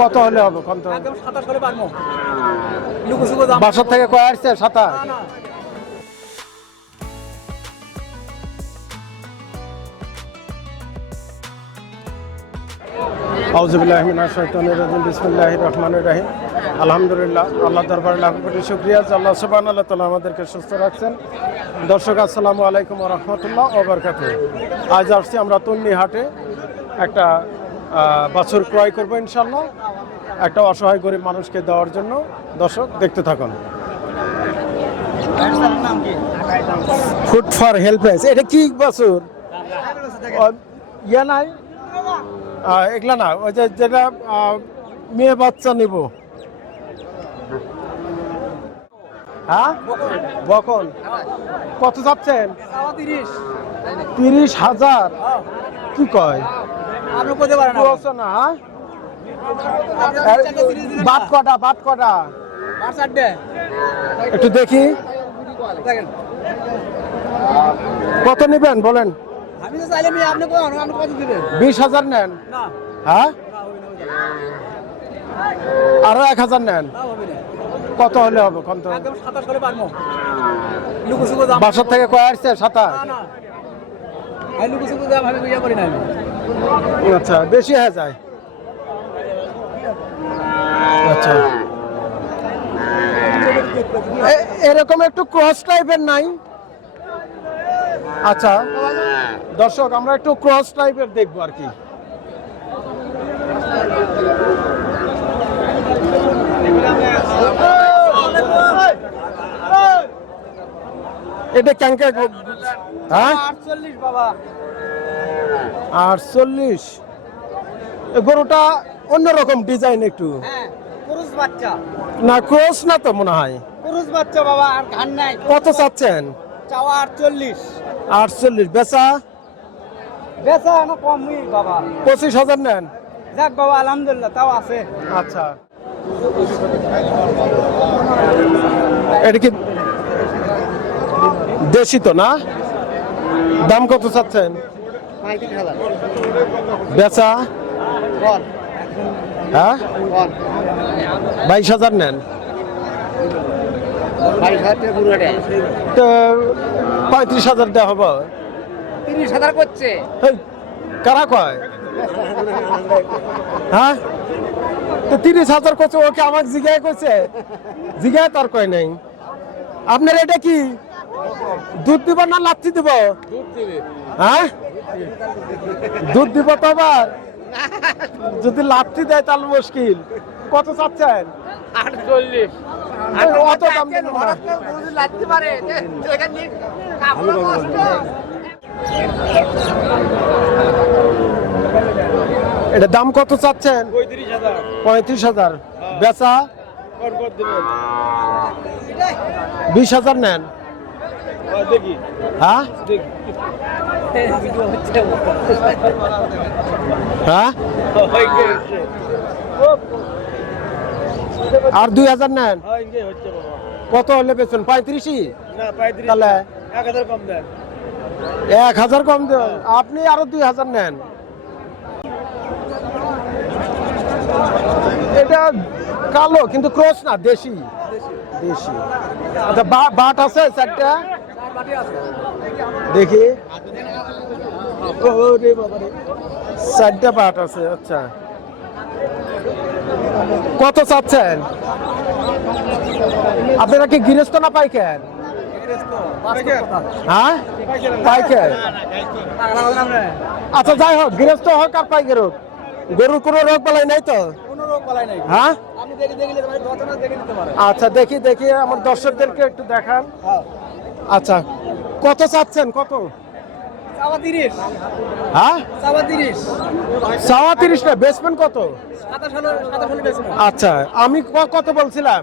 কত হলে হবে? কত বাসার থেকে কয় আসছে? সাতাশ। না, না। আউজুবিল্লাহ মিনাশ শাইতানির রাজিম। বিসমিল্লাহির রহমানির রহিম। আলহামদুলিল্লাহ আল্লাহ দরবারে লাখ কোটি শুকরিয়া। আল্লাহ আমাদেরকে সুস্থ রাখছেন। দর্শক আসসালামু আলাইকুম ওয়া রাহমাতুল্লাহ আজ আসছি আমরা তন্নি হাটে একটা বাছুর ক্রয় করব ইনশাআল্লাহ। একটা অসহায় গরিব মানুষকে দেওয়ার জন্য দর্শক দেখতে থাকুন। ফুড ফর হেল্পেজ এটা কি বাছুর? ইয়া নাই? এগুলা না ওই যে যেটা মেয়ে বাচ্চা নিব। হ্যাঁ? বকন। কত যাচ্ছেন? তিরিশ তিরিশ হাজার। কি কয়? না হ্যাঁ? না। কটা বাট কটা? একটু দেখি। কত নেবেন বলেন? বিশ হাজার নেন। হ্যাঁ। আরও এক হাজার নেন। কত হলে হবে কত বাসার থেকে কয় আসছে? সাতাশ। আচ্ছা বেশি হয়ে যায়। আচ্ছা। এরকম একটু ক্রস টাইপের নাই। আচ্ছা। দর্শক, আমরা একটু ক্রস টাইপের দেখব আর কি। এটা ক্যাঙ্কে হ্যাঁ? আটচল্লিশ। গরুটা অন্যরকম ডিজাইন একটু। হ্যাঁ পুরুষ বাচ্চা। না ক্রস না তো মনে হয়? পুরুষ বাচ্চা বাবা আর ঘান নাই। কত চাচ্ছেন? চাওয়া আটচল্লিশ। আটচল্লিশ। বেচা? বেচা না কমই বাবা। পঁচিশ হাজার নেন। যাক বাবা আলহামদুলিল্লাহ তাও আছে। আচ্ছা। এটা কি দেশি তো না? দাম কত চাচ্ছেন? বেচা? হ্যাঁ? বাইশ হাজার নেন। তো পঁয়ত্রিশ হাজার দেওয়া হবে। তিরিশ হাজার করছে। কারা কয়? হ্যাঁ? তো তিরিশ হাজার করছে ওকে আমাকে জিজ্ঞাসা করছে? জিজ্ঞাসা তার কয় নাই। আপনার এটা কি? দুধ দিব না লাচ্ছি দিব। হ্যাঁ? দুধ দিব তো আবার। যদি লাচ্ছি দেয় তাহলে মুশকিল। কত চাচ্ছেন? আটচল্লিশ। অত দাম লাগতে পারে। এটা দাম কত চাচ্ছেন? পঁয়ত্রিশ হাজার। পঁয়ত্রিশ হাজার। বেচা? বিশ হাজার নেন। হ্যাঁ? হ্যাঁ? আর দুই হাজার নেন? কত হলে বেচুন? পঁয়ত্রিশই? পঁয়ত্রিশ। তাহলে? এক হাজার কম দেন। এক হাজার কম দেন। আপনি আরও দুই হাজার নেন। এটা কালো কিন্তু ক্রস না দেশি। দেশি। আচ্ছা বাট আছে চারটা? দেখি। চারটা বাট আছে আচ্ছা। কত চাচ্ছেন? আপনারা কি গৃহস্থ না পাইকেন হ্যাঁ? আচ্ছা যাই হোক গৃহস্থ হোক আর পাইকার হোক। গরুর কোনো রোগ বালাই নাই তো? হ্যাঁ? আপনি দেখে দেখে নিতে পারেন যত না দেখে নিতে পারেন। আচ্ছা দেখি দেখি আমার দর্শকদেরকে একটু দেখান। হ্যাঁ। আচ্ছা কত চাচ্ছেন? কত? হ্যাঁ? চাওয়া তিরিশ। না বেসমেন্ট কত? আচ্ছা আমি কত বলছিলাম?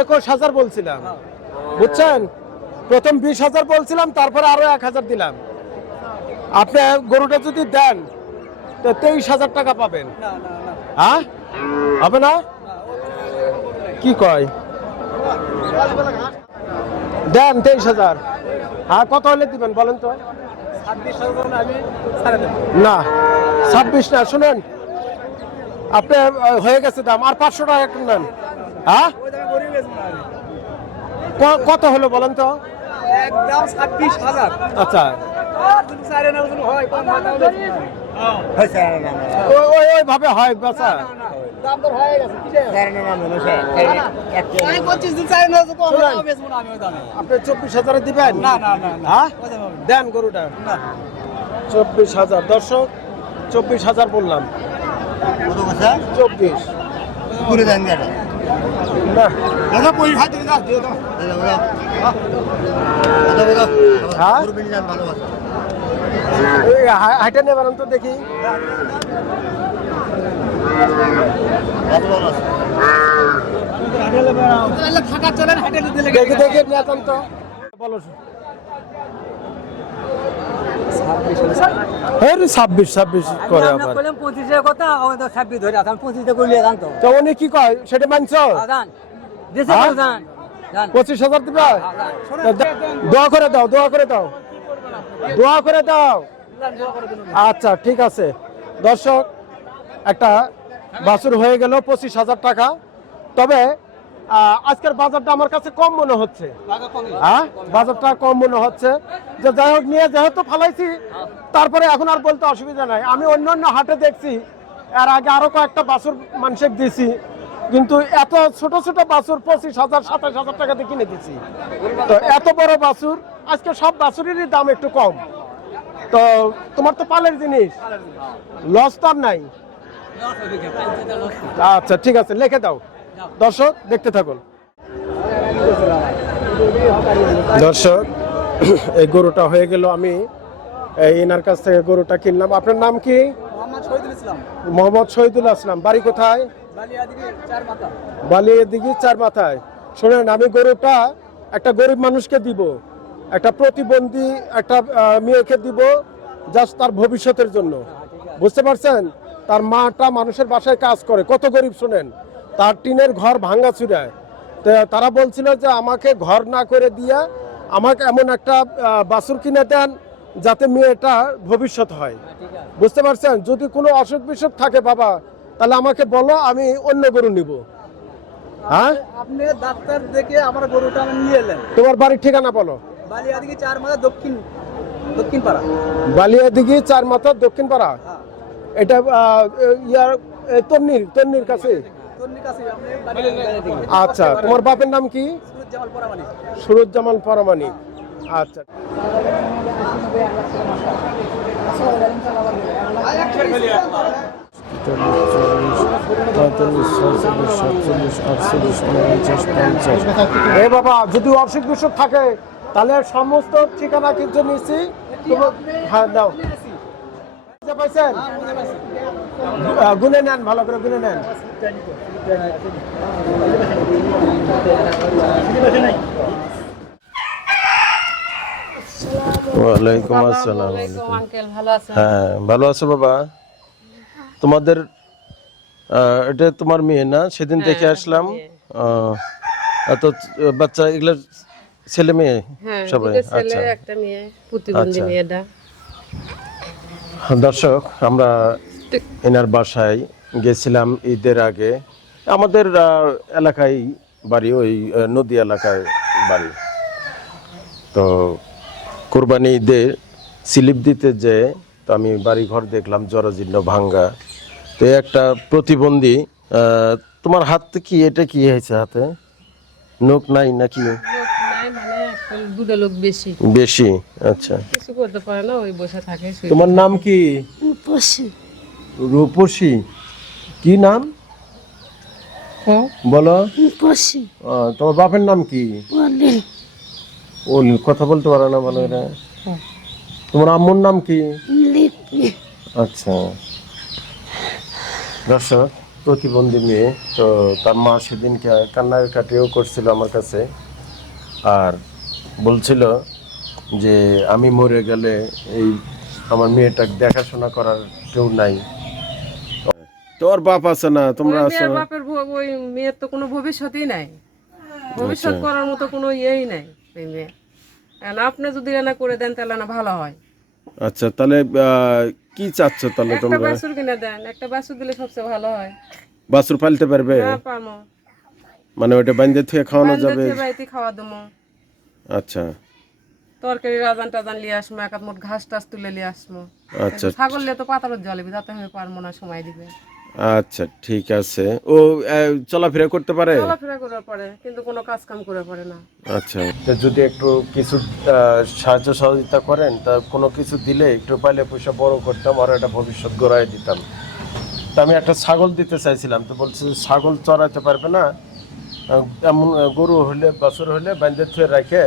একুশ হাজার বলছিলাম। বুঝছেন? প্রথম বিশ হাজার বলছিলাম তারপরে আরও এক হাজার দিলাম। আপনি গরুটা যদি দেন তো তেইশ হাজার টাকা পাবেন। হ্যাঁ? হবে না? কি কয়? দেন তেইশ হাজার। হ্যাঁ কত হলে দিবেন বলেন তো? না ছাব্বিশ না শুনেন। আপনি হয়ে গেছে দাম। আর পাঁচশো টাকা একটু নেন। হ্যাঁ? কত হলো বলেন তো? আচ্ছা। ওইভাবে হয় বেচা আপনি চব্বিশ হাজারে দিবেন? হ্যাঁ। দেন গরুটা। চব্বিশ হাজার দর্শক চব্বিশ হাজার বললাম। চব্বিশ। হ্যাঁ? এই হা- তো দেখি তাহলে ফাঁকা চলেন হেঁটে দিতে লেগে দেখি দেখি নিয়ে তো। বলো হ্যাঁ ছাব্বিশ ছাব্বিশ করে আবার। পঁচিশের কথা আমি তো ছাব্বিশ ধরে আসাম পঁচিশে করলে জান তো। তো উনি কি কয়? সেটা মানছ? হ্যাঁ? পঁচিশ হাজার দিবে? জান দোয়া করে দাও দোয়া করে দাও। দোয়া করে দাও। আচ্ছা ঠিক আছে। দর্শক একটা বাছুর হয়ে গেল পঁচিশ হাজার টাকা। তবে আজকের বাজারটা আমার কাছে কম মনে হচ্ছে। হ্যাঁ বাজারটা কম মনে হচ্ছে। যে যাই হোক নিয়ে যেহেতু ফালাইছি তারপরে এখন আর বলতে অসুবিধা নাই। আমি অন্য অন্য হাটে দেখছি এর আগে আরও কয়েকটা বাছুর মানুষের দিছি কিন্তু এত ছোট ছোট বাছুর পঁচিশ হাজার সাতাশ হাজার টাকাতে কিনে দিছি। তো এত বড় বাছুর আজকে সব বাছুরেরই দাম একটু কম। তো তোমার তো পালের জিনিস। লস তো আর নাই। আচ্ছা ঠিক আছে লিখে দাও। দর্শক দেখতে থাকুন। দর্শক এই গরুটা হয়ে গেল আমি এই এনার কাছ থেকে গরুটা কিনলাম। আপনার নাম কি? মোহাম্মদ শহীদুল আসলাম। বাড়ি কোথায়? চার দিঘি চার মাথায় শোনেন আমি গরুটা একটা গরিব মানুষকে দিব একটা প্রতিবন্ধী একটা মেয়েকে দিব জাস্ট তার ভবিষ্যতের জন্য। বুঝতে পারছেন? তার মাটা মানুষের বাসায় কাজ করে। কত গরিব শোনেন? তার টিনের ঘর ভাঙ্গা চুরায় তারা বলছিল যে আমাকে ঘর না করে দিয়া আমাকে এমন একটা বাছুর কিনে দেন যাতে মেয়েটা ভবিষ্যৎ হয়। বুঝতে পারছেন? যদি কোনো অসুখ বিসুখ থাকে বাবা তাহলে আমাকে বলো আমি অন্য গরু নিব। হ্যাঁ? আপনি ডাক্তার দেখে আমার গরুটা আমি নিয়ে এলেন। তোমার বাড়ির ঠিকানা বলো। বালিয়াদিকে চার মাথা দক্ষিণ দক্ষিণ পাড়া বালিয়াদিঘি চার মাথা দক্ষিণ পাড়া হ্যাঁ। এটা ইয়ার তন্নির তন্নির কাছে। আচ্ছা তোমার বাপের নাম কি? সুরজ জামাল পরামানি সুরুজ্জামান পরমানি আচ্ছা। এ বাবা, যদি অসুখ বিসুখ থাকে, তাহলে সমস্ত ঠিকানা কিন্তু নিচ্ছি। হ্যাঁ দাও পাইছেন? গুনে নেন ভালো করে গুনে নেন। ওয়ালাইকুম আসসালাম। আঙ্কেল ভালো আছেন? হ্যাঁ ভালো আছো বাবা? তোমাদের এটা তোমার মেয়ে না? সেদিন দেখে আসলাম। এত বাচ্চা এগুলো ছেলে মেয়ে হ্যাঁ সবাই? আচ্ছা। একটা মেয়ে প্রতিবন্ধী আচ্ছা। মেয়েটা। দর্শক, আমরা এনার বাসায় গেছিলাম ঈদের আগে। আমাদের এলাকায় বাড়ি, ওই নদী এলাকায় বাড়ি। তো কোরবানি ঈদে স্লিপ দিতে যে তো আমি বাড়ি ঘর দেখলাম, জরাজীর্ণ ভাঙ্গা। তো একটা প্রতিবন্ধী তোমার হাতে কি, এটা কি হয়েছে হাতে? নোক নাই নাকি লোক নাই মানে এখন দুটো লোক বেশি। বেশি? আচ্ছা। কিছু করতে পারে না ওই বসে থাকে তোমার নাম কি? রূপসী। রূপসী। কি নাম? হ্যাঁ? বলো। আহ, তোমার বাপের নাম কি? ওল কথা বলতে পারো না ভালো করে তোমার আম্মুর নাম কি? আচ্ছা। দর্শক প্রতিবন্ধী মেয়ে তো তার মা সেদিন কান্নাকাটিও করছিল আমার কাছে। আর বলছিল যে আমি মরে গেলে এই আমার মেয়েটা দেখাশোনা করার কেউ নাই। তোর বাপ আছে না তোমরা আছো? মেয়ের বাপের ওই মেয়ের তো কোনো ভবিষ্যতই নাই। ভবিষ্যৎ করার মতো কোনো ইয়েই নাই ওই মেয়ে। এখন আপনি যদি এনা করে দেন তাহলে না ভালো হয়। আচ্ছা তাহলে কি চাচ্ছ তাহলে তোমরা? একটা বাছুর কিনে দেন একটা বাছুর দিলে সবচেয়ে ভালো হয়। বাছুর পালতে পারবে? হ্যাঁ পারমো মানে ওটা বাইন্দে থুয়ে খাওয়ানো যাবে? বাড়িতে খাওয়া দেবো। আচ্ছা। তরকারি রাজান টাজান লিয়ে আসব এক মুঠ ঘাস টাস তুলে লিয়ে আসব আচ্ছা। ছাগল লিয়ে তো পাতার জলে যাতে আমি পারব না সময় দিবে। আচ্ছা ঠিক আছে। ও চলাফেরা করতে পারে? চলাফেরা করে পরে কিন্তু কোনো কাজ কাম করে পড়ে না। আচ্ছা। যদি একটু কিছু সাহায্য সহযোগিতা করেন তা কোনো কিছু দিলে একটু পাইলে পয়সা বড় করতাম আর একটা ভবিষ্যৎ গড়াই দিতাম। তা আমি একটা ছাগল দিতে চাইছিলাম তো বলছে ছাগল চড়াইতে পারবে না এমন গরু হলে বাছুর হলে বাইন্দে থুয়ে রেখে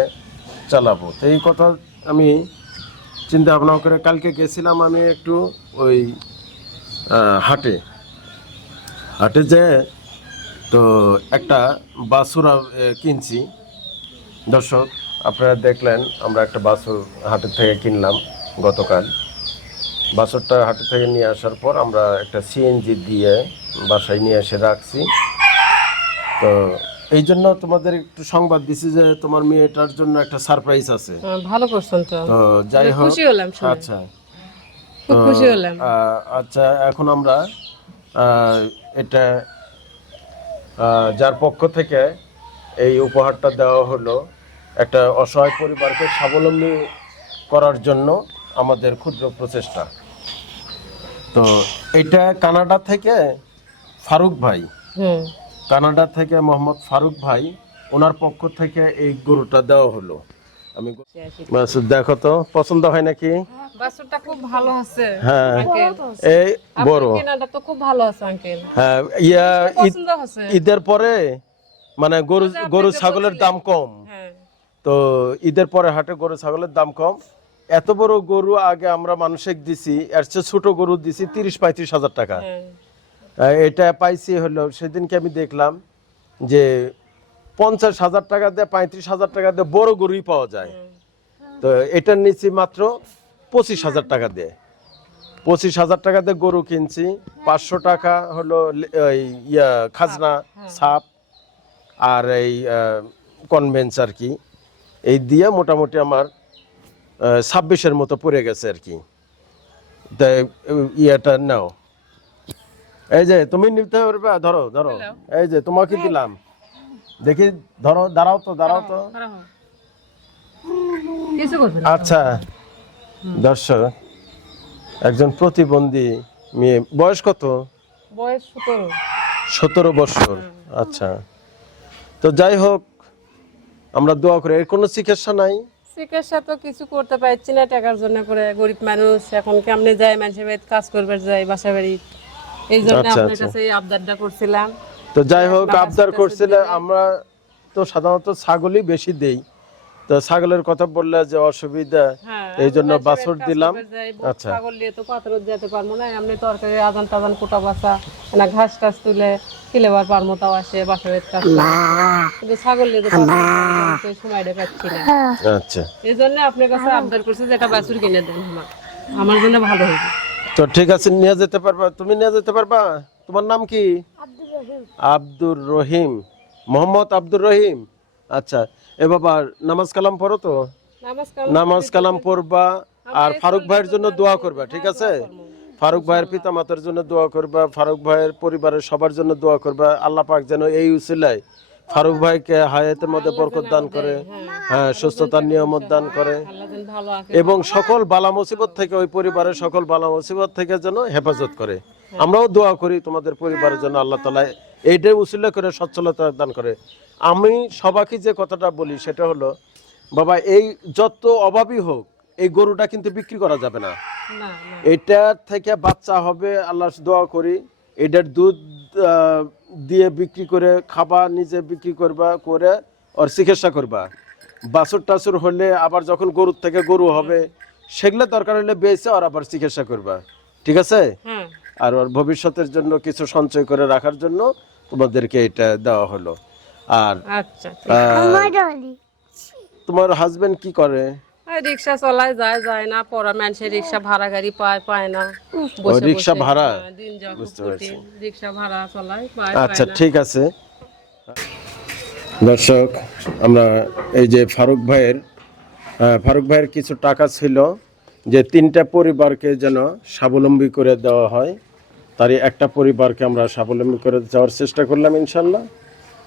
চালাবো। তো এই কথা আমি চিন্তা ভাবনা করে কালকে গেছিলাম আমি একটু ওই হাটে। হাটে যে, তো একটা বাছুর কিনছি। দর্শক, আপনারা দেখলেন, আমরা একটা বাছুর হাটের থেকে কিনলাম গতকাল। বাছুরটা হাটের থেকে নিয়ে আসার পর আমরা একটা সিএনজি দিয়ে বাসায় নিয়ে এসে রাখছি। তো এই জন্য তোমাদের একটু সংবাদ দিছি যে তোমার মেয়েটার জন্য একটা সারপ্রাইজ আছে। হ্যাঁ, ভালো করছেন তো। তো যাই হোক খুশি হলাম শুনে। আচ্ছা। খুব খুশি হলাম। আচ্ছা এখন আমরা এটা যার পক্ষ থেকে এই উপহারটা দেওয়া হলো একটা অসহায় পরিবারকে স্বাবলম্বী করার জন্য আমাদের ক্ষুদ্র প্রচেষ্টা। তো এটা কানাডা থেকে ফারুক ভাই। হুম। কানাডা থেকে মোহাম্মদ ফারুক ভাই ওনার পক্ষ থেকে এই গরুটা দেওয়া হলো। আমি দেখো তো পছন্দ হয় নাকি? বাছুরটা খুব ভালো আছে হ্যাঁ। এই বড়। কেনাটা তো খুব ভালো আছে আঙ্কেল। হ্যাঁ ইয়া ঈদ পছন্দ আছে ঈদের পরে মানে গরু গরু ছাগলের দাম কম। হ্যাঁ। তো ঈদের পরে হাটে গরু ছাগলের দাম কম। এত বড় গরু আগে আমরা মানুষের দিছি এর চেয়ে ছোট গরু দিছি তিরিশ পঁয়ত্রিশ হাজার টাকা। হ্যাঁ। এটা পাইছি হলো সেদিনকে আমি দেখলাম যে পঞ্চাশ হাজার টাকা দিয়ে পঁয়ত্রিশ হাজার টাকা দিয়ে বড় গরুই পাওয়া যায়। তো এটার নিচ্ছি মাত্র পঁচিশ হাজার টাকা দিয়ে। পঁচিশ হাজার টাকা দিয়ে গরু কিনছি পাঁচশো টাকা হলো ইয়া খাজনা সাপ আর এই কনভেন্স আর কি। এই দিয়ে মোটামুটি আমার ছাব্বিশের মতো পড়ে গেছে আর কি। ইয়েটা নাও। এই যে তুমি নিতে পারবে? ধরো ধরো। এই যে তোমাকে দিলাম। দেখি ধরো দাঁড়াও তো দাঁড়াও তো। আচ্ছা। দর্শক একজন প্রতিবন্ধী মেয়ে বয়স কত? বয়স সতেরো। সতেরো বছর আচ্ছা। তো যাই হোক আমরা দোয়া করি এর কোনো চিকিৎসা নাই? চিকিৎসা তো কিছু করতে পারছি না টাকার জন্য করে গরিব মানুষ। এখন কেমনে যায় মানুষের বাড়িতে কাজ করবে যায় বাসা বাড়ি। এই জন্য আচ্ছা, আপনার আচ্ছা। কাছে এই আবদারটা করছিলাম। তো যাই হোক আবদার করছিলে আমরা তো সাধারণত ছাগলই বেশি দেই। তো ছাগলের কথা বললে যে অসুবিধা হ্যাঁ, এই জন্য বাছর দিলাম। আচ্ছা। ছাগল নিয়ে তো পাথরত যেতে পারব না এমনি তরকারি আদান টাদান কোটা বাসা না ঘাস টাস তুলে কিলেবার তাও আসে বাসা কাজ কিন্তু ছাগল নিয়ে তো সময়টা পাচ্ছি না। আচ্ছা। এই জন্য আপনার কাছে আবদার করছি যে একটা বাছুর কিনে দেন আমার। আমার জন্য ভালো হবে। তো ঠিক আছে নিয়ে যেতে পারবা? তুমি নিয়ে যেতে পারবা? তোমার নাম কি? আব্দুর রহিম। মোহাম্মদ আব্দুর রহিম। আচ্ছা এ বাবা নামাজ কালাম পড়ো তো? নামাজ কালাম পড়বা। আর ফারুক ভাইয়ের জন্য দোয়া করবা ঠিক আছে? ফারুক ভাইয়ের পিতা মাতার জন্য দোয়া করবা ফারুক ভাইয়ের পরিবারের সবার জন্য দোয়া করবা। আল্লাহ পাক যেন এই উসিলায় ফারুক ভাইকে হায়াতের মধ্যে বরকত দান করে হ্যাঁ সুস্থতার নিয়ামত দান করে। এবং সকল বালা মুসিবত থেকে ওই পরিবারের সকল বালা মুসিবত থেকে যেন হেফাজত করে। আমরাও দোয়া করি তোমাদের পরিবারের জন্য আল্লাহ তালা এইটাই উসিলা করে সচ্ছলতা দান করে। আমি সবাইকে যে কথাটা বলি সেটা হলো বাবা এই যত অভাবই হোক এই গরুটা কিন্তু বিক্রি করা যাবে না। এটার থেকে বাচ্চা হবে আল্লাহ দোয়া করি। এটার দুধ দিয়ে বিক্রি করে খাবা নিজে বিক্রি করবা করে ওর চিকিৎসা করবা। বাছুর টাছুর হলে আবার যখন গরুর থেকে গরু হবে সেগুলো দরকার হলে বেঁচে আর আবার চিকিৎসা করবা। ঠিক আছে? আর ওর ভবিষ্যতের জন্য কিছু সঞ্চয় করে রাখার জন্য তোমাদেরকে এটা দেওয়া হলো। আর আচ্ছা তোমার হাজবেন্ড কি করে? রিক্সা চলাই যায় যায় না। পড়া মানুষের রিক্সা ভাড়া গাড়ি পায় পায় না। রিক্সা ভাড়া? হ্যাঁ, বুঝতে পারছি। রিক্সা ভাড়া চলায় আচ্ছা ঠিক আছে। দর্শক আমরা এই যে ফারুক ভাইয়ের ফারুক ভাইয়ের কিছু টাকা ছিল যে তিনটা পরিবারকে যেন স্বাবলম্বী করে দেওয়া হয় তারই একটা পরিবারকে আমরা স্বাবলম্বী করে যাওয়ার চেষ্টা করলাম ইনশাল্লাহ।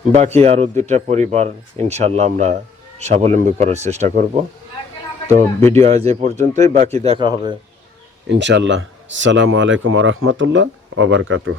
বাকি আরও দুটা পরিবার ইনশাল্লাহ আমরা স্বাবলম্বী করার চেষ্টা করব। তো ভিডিও আজ এ পর্যন্তই বাকি দেখা হবে ইনশাল্লাহ সালামু আলাইকুম রহমতুল্লাহ ওবরকাতুহ